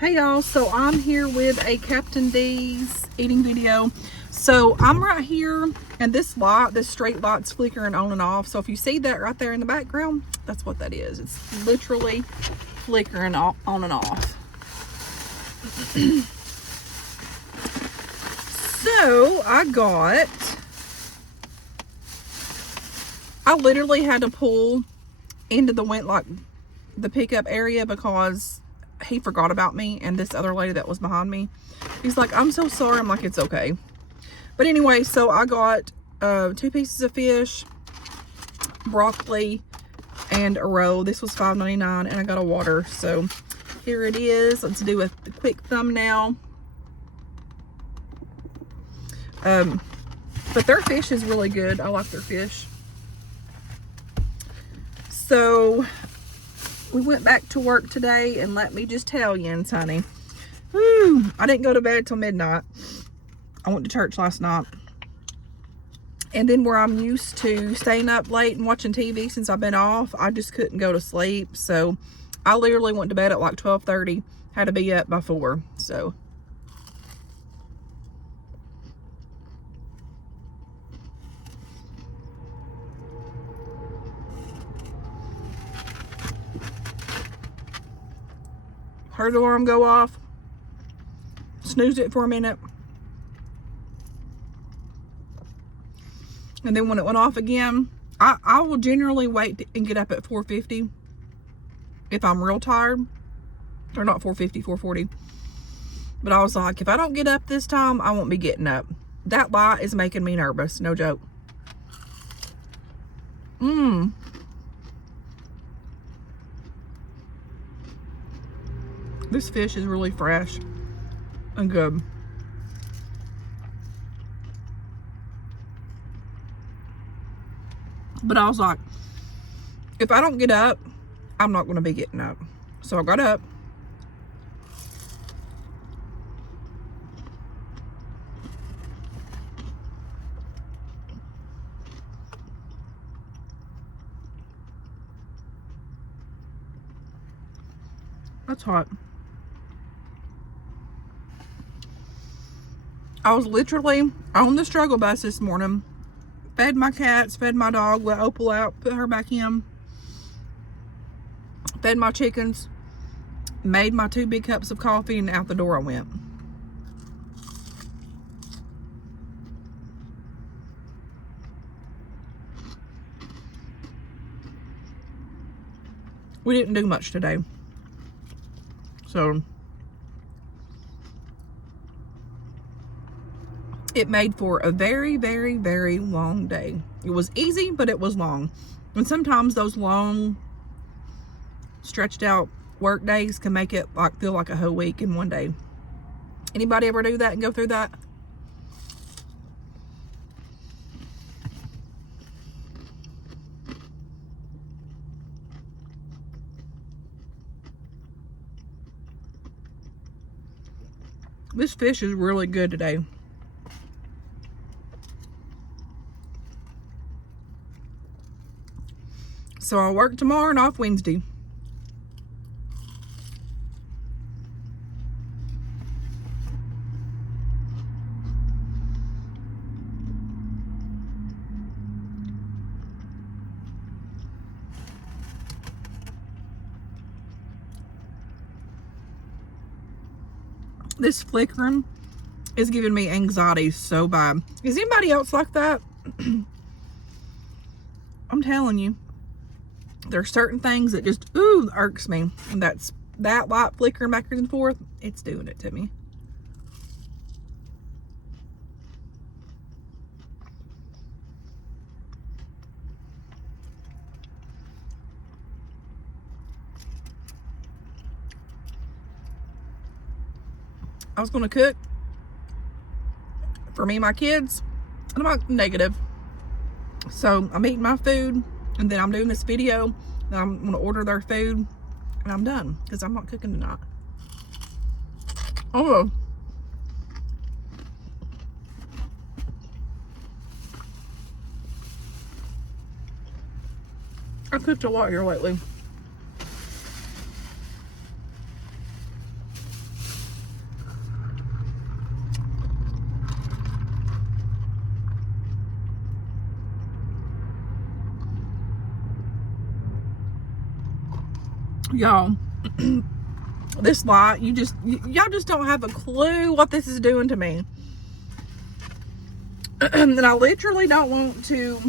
Hey y'all, so I'm here with a Captain D's eating video. So I'm right here, and this straight light's flickering on and off. So if you see that right there in the background, that's what that is. It's literally flickering on and off. So I literally had to pull into the pickup area because he forgot about me, and this other lady that was behind me, he's like, I'm so sorry. I'm like, it's okay. But anyway, so I got 2 pieces of fish, broccoli, and a roll. This was $5.99, and I got a water. So here it is. Let's do a quick thumbnail. But their fish is really good. I like their fish. So we went back to work today, and let me just tell you, honey, I didn't go to bed till midnight. I went to church last night. And then where I'm used to staying up late and watching TV since I've been off, I just couldn't go to sleep. So I literally went to bed at like 12:30, had to be up by 4. So heard the alarm go off, snoozed it for a minute, and then when it went off again, I will generally wait and get up at 4:50 if I'm real tired. Or not 4:50, 4:40. But I was like, if I don't get up this time, I won't be getting up. That light is making me nervous, no joke. This fish is really fresh and good. But I was like, if I don't get up, I'm not going to be getting up. So I got up. That's hot. I was literally on the struggle bus this morning. Fed my cats, fed my dog, let Opal out, put her back in. Fed my chickens, made my 2 big cups of coffee, and out the door I went. We didn't do much today. So it made for a very, very, very long day. It was easy, but it was long. And sometimes those long, stretched out work days can make it feel like a whole week in one day. Anybody ever do that and go through that? This fish is really good today. So I'll work tomorrow and off Wednesday. This flickering is giving me anxiety so bad. Is anybody else like that? I'm telling you, there are certain things that just irks me, and that light flickering backwards and forth. It's doing it to me. I was going to cook for me and my kids, and I'm not negative. So I'm eating my food, and then I'm doing this video, and I'm going to order their food, and I'm done because I'm not cooking tonight. Oh, I cooked a lot here lately. Y'all, this light, y'all just don't have a clue what this is doing to me. And I literally don't want to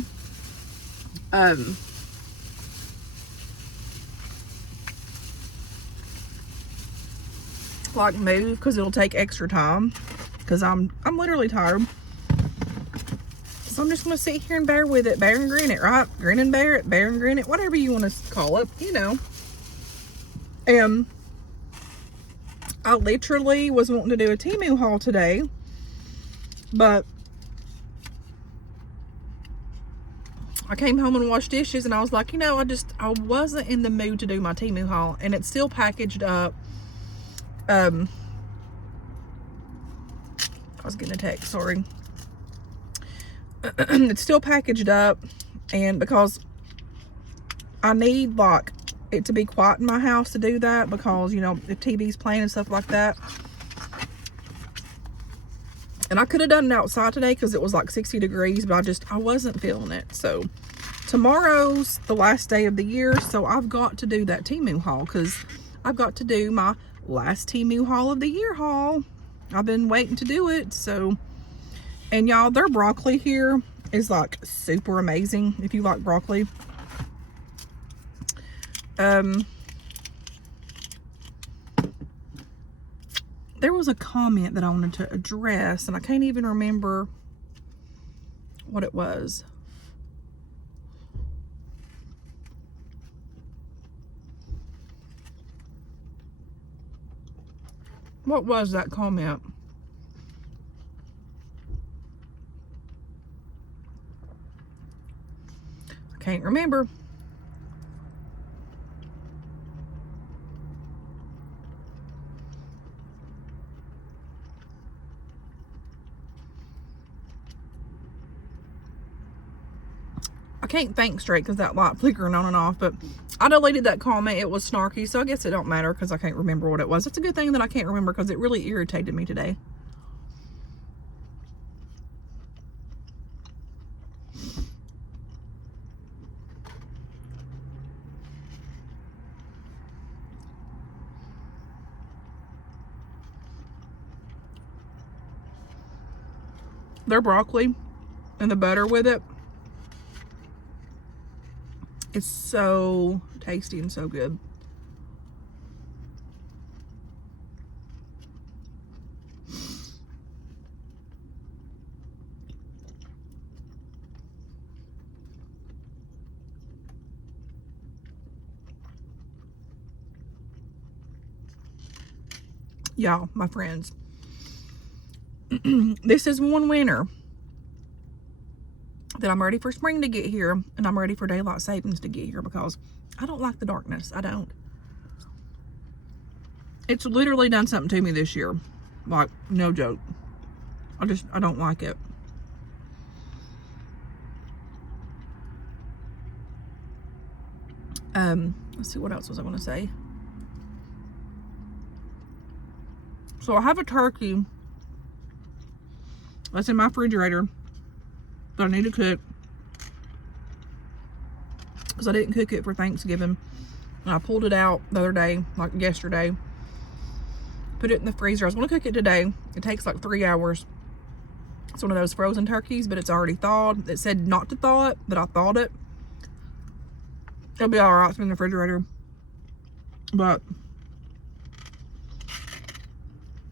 like move, because it'll take extra time, because I'm literally tired. So I'm just gonna sit here and bear with it, bear and grin it, right? Grin and bear it, bear and grin it, whatever you want to call it, you know. And I literally was wanting to do a Temu haul today, but I came home and washed dishes, and I was like, you know, I wasn't in the mood to do my Temu haul. And it's still packaged up. I was getting a text, sorry. It's still packaged up, and because I need like it to be quiet in my house to do that, because, you know, if TV's playing and stuff like that. And I could have done it outside today because it was like 60 degrees, but I wasn't feeling it. So tomorrow's the last day of the year, so I've got to do that Temu haul, because I've got to do my last Temu haul of the year haul. I've been waiting to do it. So, and y'all, their broccoli here is like super amazing if you like broccoli. There was a comment that I wanted to address, and I can't even remember what it was. What was that comment? I can't remember. I can't think straight because that light flickering on and off, but I deleted that comment. It was snarky, so I guess it don't matter because I can't remember what it was. It's a good thing that I can't remember, because it really irritated me today. Their broccoli and the butter with it, it's so tasty and so good. Y'all, my friends, this is one winter that I'm ready for spring to get here, and I'm ready for daylight savings to get here, because I don't like the darkness. I don't. It's literally done something to me this year. Like, no joke. I don't like it. Let's see, what else was I going to say? So I have a turkey that's in my refrigerator that I need to cook, because I didn't cook it for Thanksgiving. And I pulled it out the other day, like yesterday. Put it in the freezer. I was going to cook it today. It takes like 3 hours. It's one of those frozen turkeys, but it's already thawed. It said not to thaw it, but I thawed it. It'll be all right. It's in the refrigerator. But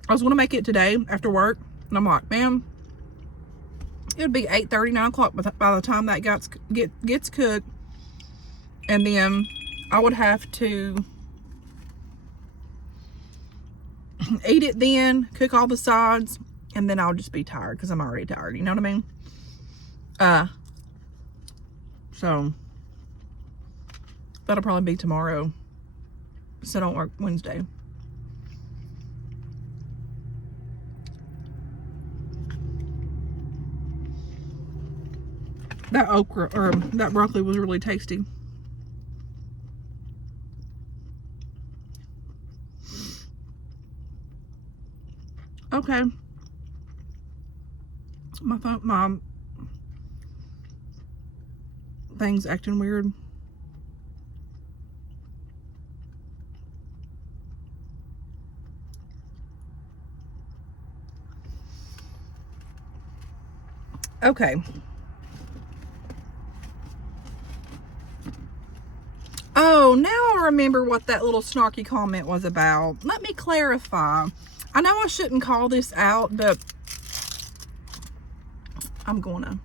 I was going to make it today after work, and I'm like, man, it would be 8:30, 9 o'clock by the time that gets cooked, and then I would have to eat it then, cook all the sides, and then I'll just be tired, because I'm already tired. You know what I mean? So that'll probably be tomorrow, so I don't work Wednesday. That okra, or that broccoli, was really tasty. Okay. My phone, my thing's acting weird. Okay. Oh, now I remember what that little snarky comment was about. Let me clarify. I know I shouldn't call this out, but I'm gonna.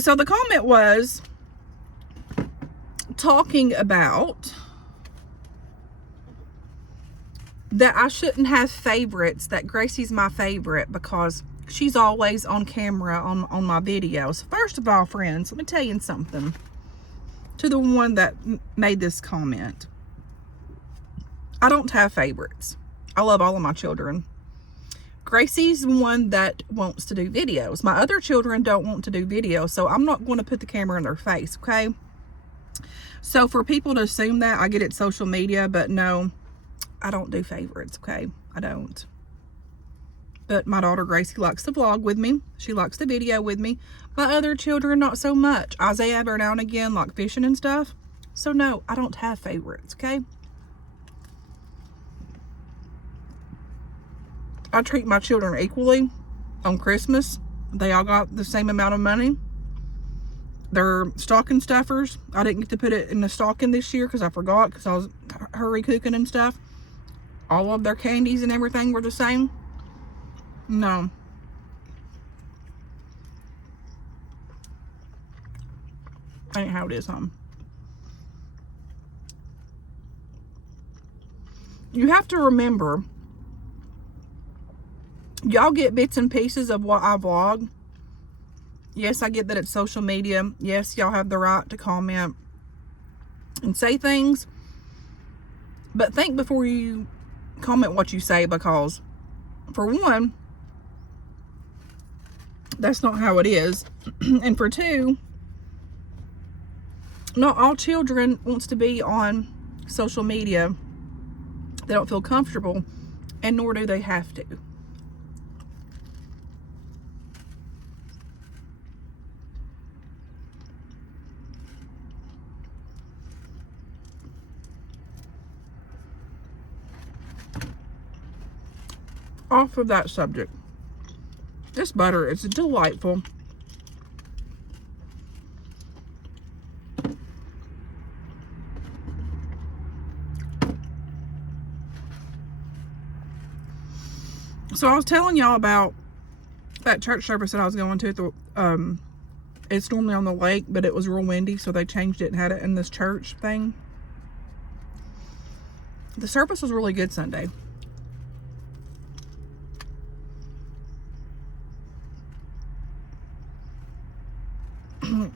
So the comment was talking about that I shouldn't have favorites, that Gracie's my favorite because she's always on camera on my videos. First of all, friends, let me tell you something. To the one that made this comment, I don't have favorites. I love all of my children. Gracie's the one that wants to do videos. My other children don't want to do videos, so I'm not going to put the camera in their face, okay? So for people to assume that, I get it social media, but no, I don't do favorites, okay? I don't. But my daughter Gracie likes to vlog with me. She likes to video with me. My other children, not so much. Isaiah every now and again, like fishing and stuff. So no, I don't have favorites, okay? I treat my children equally on Christmas. They all got the same amount of money. They're stocking stuffers. I didn't get to put it in the stocking this year because I forgot because I was hurry cooking and stuff. All of their candies and everything were the same. No. Ain't how it is, huh? You have to remember, y'all get bits and pieces of what I vlog. Yes, I get that it's social media. Yes, y'all have the right to comment and say things. But think before you comment what you say, because for one, that's not how it is. And for two, not all children wants to be on social media. They don't feel comfortable, and nor do they have to. Off of that subject, this butter is delightful. So I was telling y'all about that church service that I was going to at the, it's normally on the lake, but it was real windy, so they changed it and had it in this church thing. The service was really good Sunday.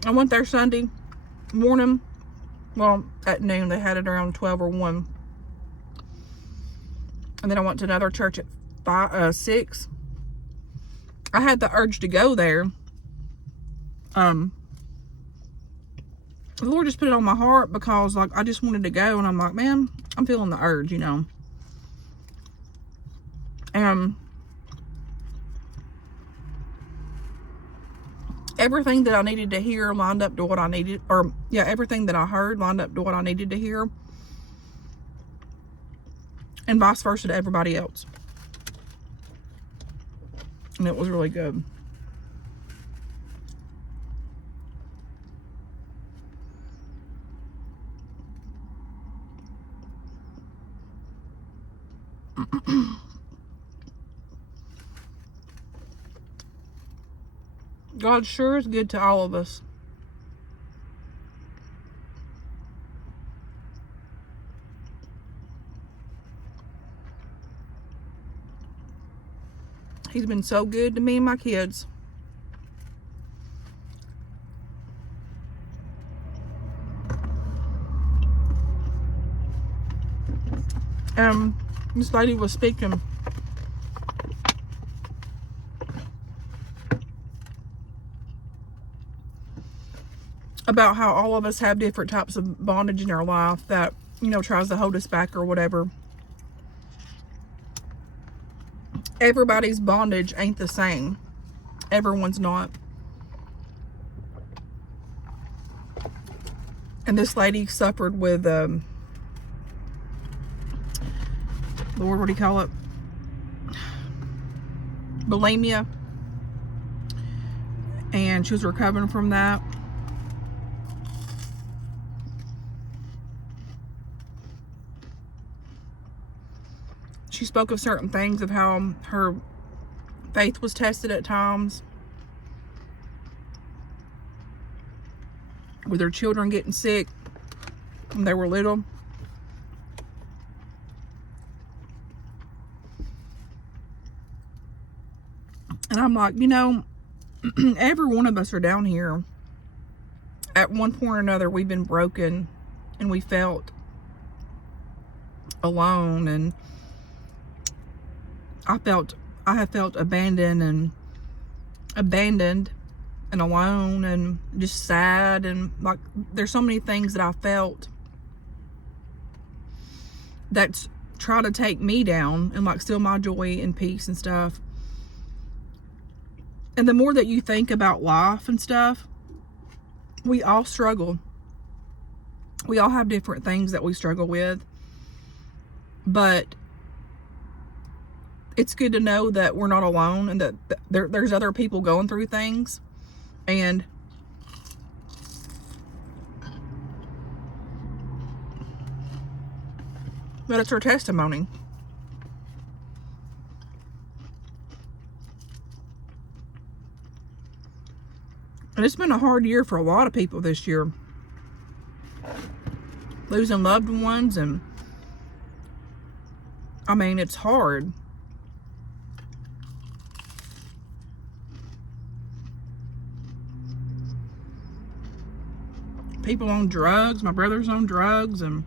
I went there Sunday morning. Well, at noon. They had it around 12 or 1. And then I went to another church at 6. I had the urge to go there. The Lord just put it on my heart because, like, I just wanted to go. And I'm like, man, I'm feeling the urge, you know. And everything that I needed to hear lined up to what I needed, or yeah, everything that I heard lined up to what I needed to hear, and vice versa to everybody else. And it was really good. God sure is good to all of us. He's been so good to me and my kids. This lady was speaking about how all of us have different types of bondage in our life that, you know, tries to hold us back or whatever. Everybody's bondage ain't the same. Everyone's not. And this lady suffered with, Lord, what do you call it? Bulimia. and she was recovering from that. She spoke of certain things, of how her faith was tested at times, with her children getting sick when they were little. And I'm like, you know, every one of us are down here. At one point or another, we've been broken and we felt alone, and I have felt abandoned and alone and just sad, and like there's so many things that I felt that's try to take me down and like steal my joy and peace and stuff. And the more that you think about life and stuff, we all struggle. We all have different things that we struggle with. But it's good to know that we're not alone, and that there's other people going through things. And but it's our testimony. And it's been a hard year for a lot of people this year. Losing loved ones, and I mean, it's hard. People on drugs, my brother's on drugs, and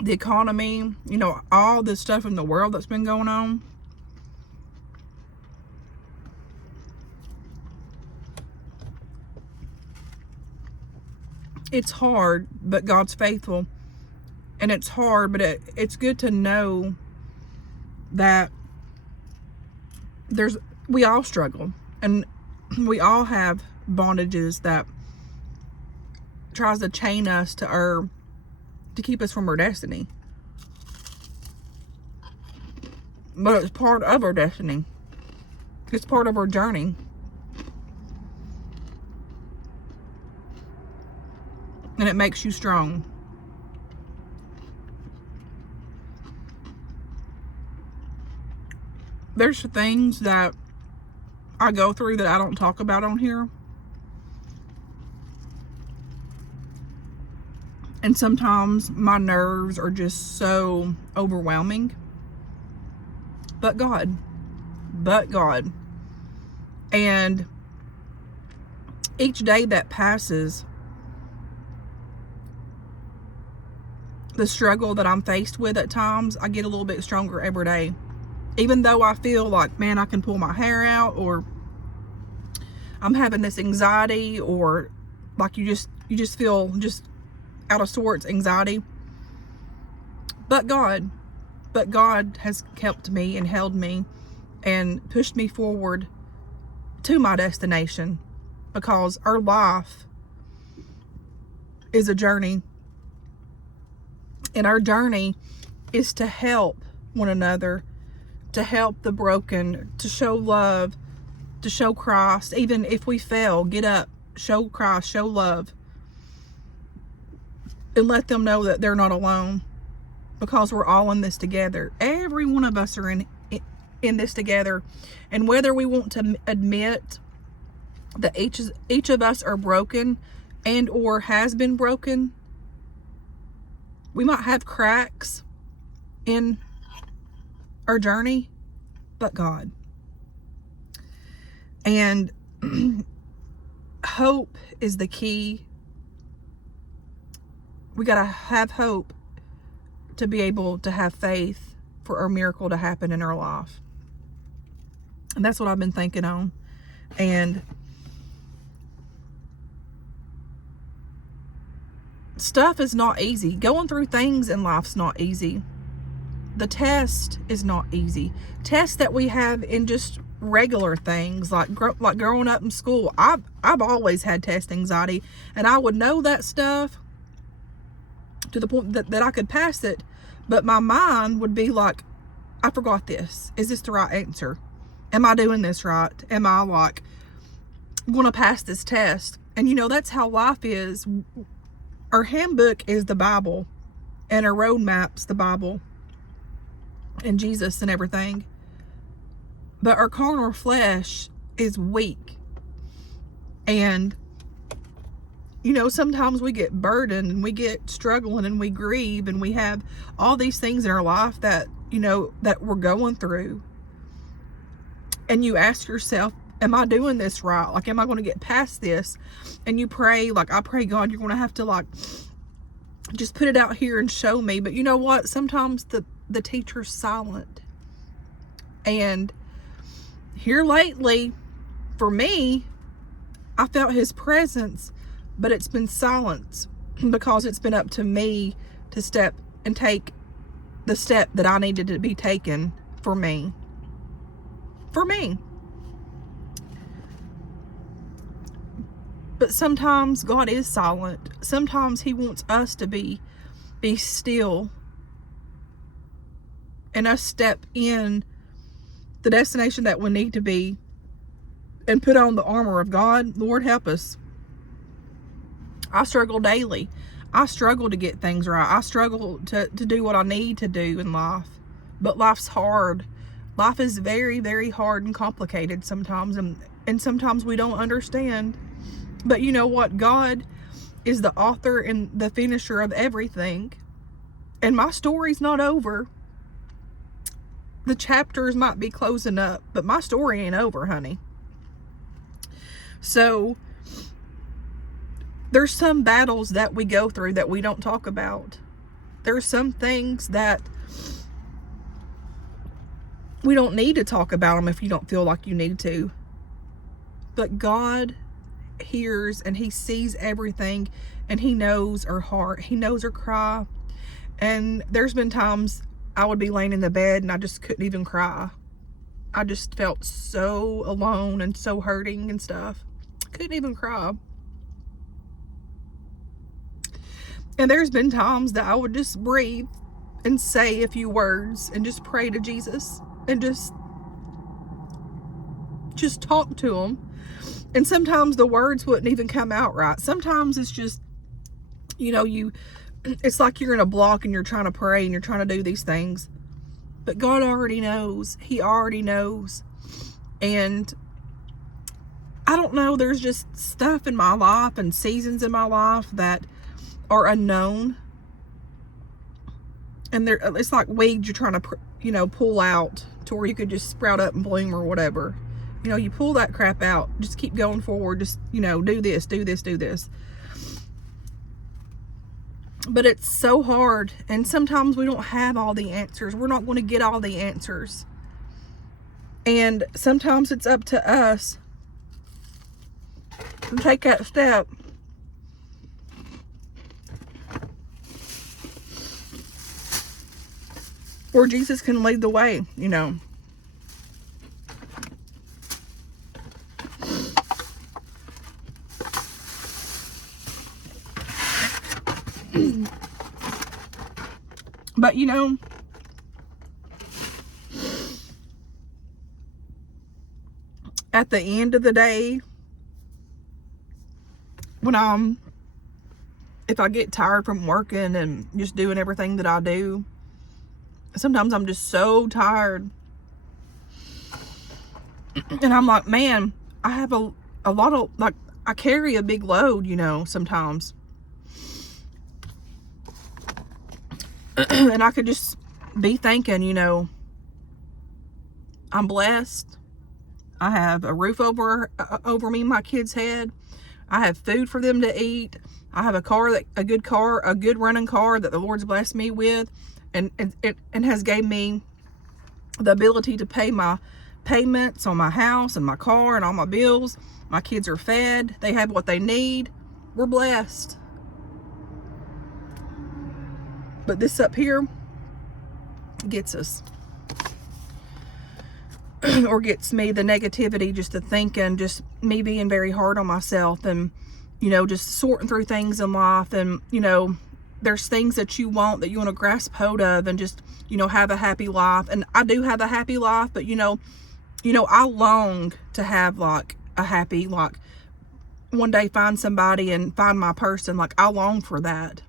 the economy, you know, all this stuff in the world that's been going on. It's hard, but God's faithful. And it's hard, but it's good to know that we all struggle, and we all have bondages that tries to chain us to keep us from our destiny. But it's part of our destiny. It's part of our journey. And it makes you strong. There's things that I go through that I don't talk about on here. And sometimes my nerves are just so overwhelming. But God. And each day that passes, the struggle that I'm faced with at times, I get a little bit stronger every day. Even though I feel like, man, I can pull my hair out, or I'm having this anxiety, or like you just feel just out of sorts, anxiety. But God has helped me and held me and pushed me forward to my destination, because our life is a journey. And our journey is to help one another, to help the broken, to show love, to show Christ. Even if we fail, get up, show Christ, show love, and let them know that they're not alone, because we're all in this together. Every one of us are in this together. And whether we want to admit that each of us are broken and or has been broken, we might have cracks in our journey, but God. And hope is the key. We got to have hope to be able to have faith for our miracle to happen in our life. And that's what I've been thinking on. And stuff is not easy. Going through things in life's not easy. The test is not easy. Tests that we have in just regular things, like growing up in school. I've always had test anxiety, and I would know that stuff to the point that I could pass it, but my mind would be like, I forgot this. Is this the right answer? Am I doing this right? Am I like going to pass this test. And you know, that's how life is. Our handbook is the Bible, and our roadmap's the Bible and Jesus and everything. But our carnal flesh is weak. And you know, sometimes we get burdened and we get struggling and we grieve and we have all these things in our life that, you know, that we're going through. And you ask yourself, am I doing this right? Like, am I going to get past this? And you pray, like, I pray, God, you're going to have to, like, just put it out here and show me. But you know what? Sometimes the teacher's silent. And here lately, for me, I felt his presence, but it's been silence because it's been up to me to step and take the step that I needed to be taken for me. For me. But sometimes God is silent. Sometimes he wants us to be still and us step in the destination that we need to be and put on the armor of God. Lord, help us. I struggle daily. I struggle to get things right. I struggle to do what I need to do in life. But life's hard. Life is very, very hard and complicated sometimes. And sometimes we don't understand. But you know what? God is the author and the finisher of everything. And my story's not over. The chapters might be closing up, but my story ain't over, honey. So there's some battles that we go through that we don't talk about. There's some things that we don't need to talk about them if you don't feel like you need to. But God hears and he sees everything, and he knows our heart. He knows our cry. And there's been times I would be laying in the bed and I just couldn't even cry. I just felt so alone and so hurting and stuff. Couldn't even cry. And there's been times that I would just breathe and say a few words and just pray to Jesus and just talk to him. And sometimes the words wouldn't even come out right. Sometimes it's just, you know, it's like you're in a block and you're trying to pray and you're trying to do these things. But God already knows. He already knows. And I don't know, there's just stuff in my life and seasons in my life that are unknown. And it's like weeds you're trying to, you know, pull out to where you could just sprout up and bloom or whatever. You know, you pull that crap out. Just keep going forward. Just, you know, do this, do this, do this. But it's so hard. And sometimes we don't have all the answers. We're not going to get all the answers. And sometimes it's up to us to take that step. Or Jesus can lead the way, you know. But you know, at the end of the day, when if I get tired from working and just doing everything that I do, sometimes I'm just so tired. And I'm like, man, I have a lot of, like, I carry a big load, you know, sometimes. And I could just be thinking, you know, I'm blessed. I have a roof over me and my kid's head. I have food for them to eat. I have a good running car that the Lord's blessed me with, and has gave me the ability to pay my payments on my house and my car and all my bills. My kids are fed. They have what they need. We're blessed. But this up here gets us. Or gets me, the negativity, just the thinking, just me being very hard on myself, and, you know, just sorting through things in life. And, you know, there's things that you want that you want to grasp hold of and just, you know, have a happy life. And I do have a happy life, but, you know, I long to have like a happy, like, one day find somebody and find my person. Like, I long for that.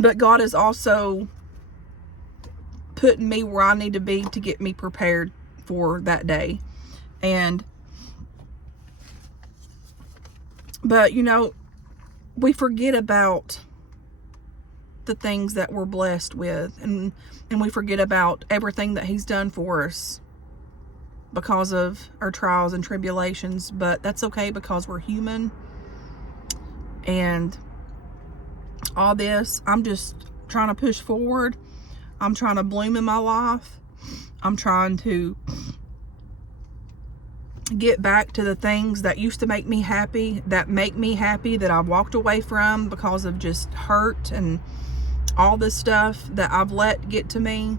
But God is also putting me where I need to be to get me prepared for that day. But you know, we forget about the things that we're blessed with, and we forget about everything that He's done for us because of our trials and tribulations. But that's okay, because we're human. And all this, I'm just trying to push forward. I'm trying to bloom in my life. I'm trying to get back to the things that used to make me happy, that make me happy, that I've walked away from because of just hurt and all this stuff that I've let get to me.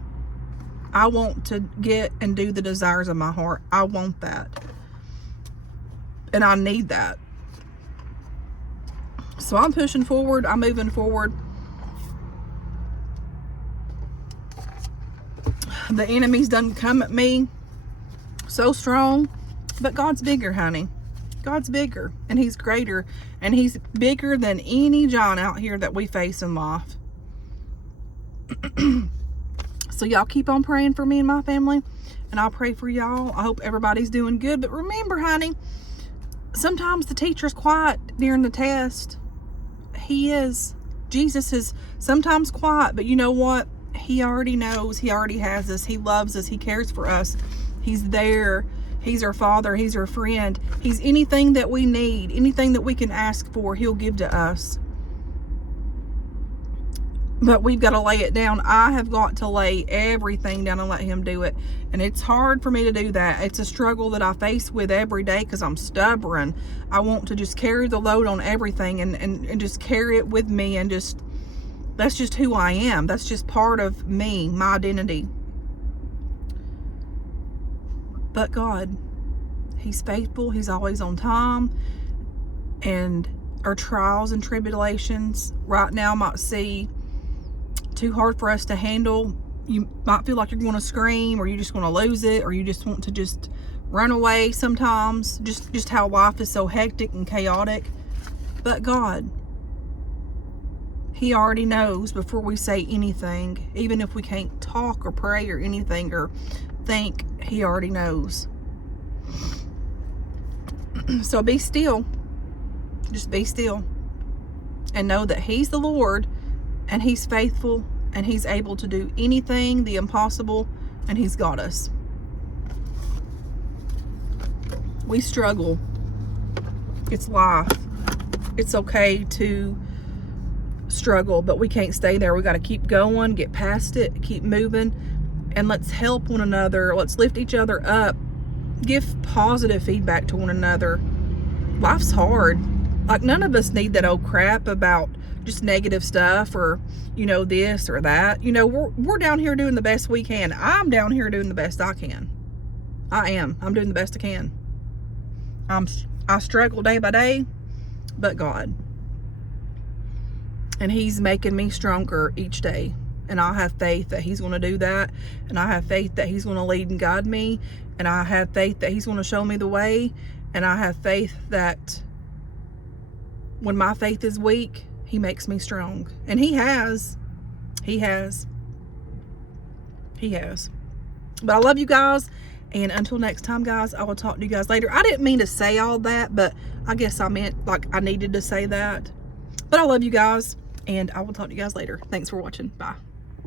I want to get and do the desires of my heart. I want that. And I need that. So I'm pushing forward. I'm moving forward. The enemy's done come at me so strong, but God's bigger, honey. God's bigger, and He's greater, and He's bigger than any John out here that we face in life. So y'all keep on praying for me and my family, and I'll pray for y'all. I hope everybody's doing good. But remember, honey, sometimes the teacher's quiet during the test. He is. Jesus is sometimes quiet, but you know what? He already knows. He already has us. He loves us. He cares for us. He's there. He's our Father. He's our friend. He's anything that we need, anything that we can ask for, He'll give to us. But we've got to lay it down. I have got to lay everything down and let Him do it. And it's hard for me to do that. It's a struggle that I face with every day because I'm stubborn. I want to just carry the load on everything and just carry it with me, and just, that's just who I am. That's just part of me, my identity. But God, He's faithful. He's always on time. And our trials and tribulations right now might seem too hard for us to handle. You might feel like you're going to scream, or you just want to lose it, or you just want to just run away sometimes. Just how life is so hectic and chaotic. But God, He already knows before we say anything. Even if we can't talk or pray or anything or think, He already knows. So be still. Just be still. And know that He's the Lord, and He's faithful, and He's able to do anything, the impossible, and He's got us. We struggle. It's life. It's okay to struggle, but we can't stay there. We got to keep going, get past it, keep moving, and let's help one another. Let's lift each other up. Give positive feedback to one another. Life's hard. Like, none of us need that old crap about just negative stuff, or, you know, this or that. You know, we're down here doing the best we can. I'm down here doing the best I can. I'm doing the best I can. I struggle day by day, but God. And He's making me stronger each day. And I have faith that He's going to do that. And I have faith that He's going to lead and guide me. And I have faith that He's going to show me the way. And I have faith that when my faith is weak, He makes me strong. And He has. He has. He has. But I love you guys. And until next time, guys, I will talk to you guys later. I didn't mean to say all that, but I guess I meant like I needed to say that. But I love you guys. And I will talk to you guys later. Thanks for watching. Bye.